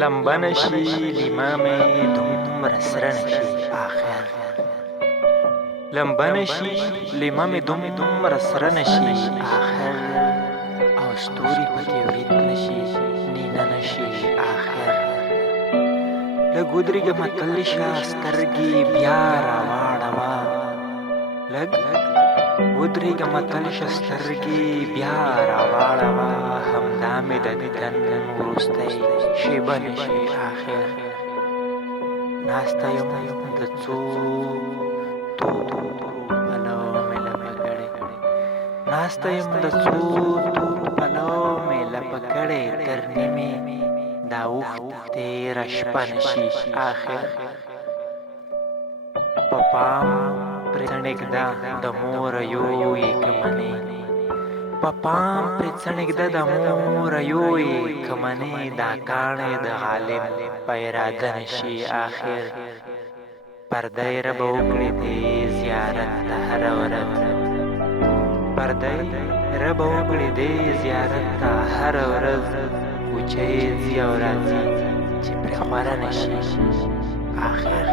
لمبه نشي لیمه مې دومره سره نشي آخر لمبه نشي لیمه مې دومره سره نشي آخر او ستوري پکې ورید نشي نینا نشي آخر لږ ودرېږه متل شه سترګې بیا راواړوه لږ ودرېږه متل شه سترګې بیا راواړوه همدا مې د دیدن وروستی شیبه نشي آخر ناسته یم د څو تورو پلو مې لپه کړې ناسته یم د څو تورو پلو مې لپه کړې تر نیمې دا اوښت تېره شپه نشي آخر په پام پرې څڼېږده د موریو یې که منې په پام پرې څڼېږده د موریو یې که منې دا کاڼی د غالب په اراده نشي آخر پردی ربه وکړې دې زیارت ته هره ورځ پردی ربه وکړې دې زیارت ته هره ورځ کوچه یې ځي او راځي چې پرې خوره نشي آخر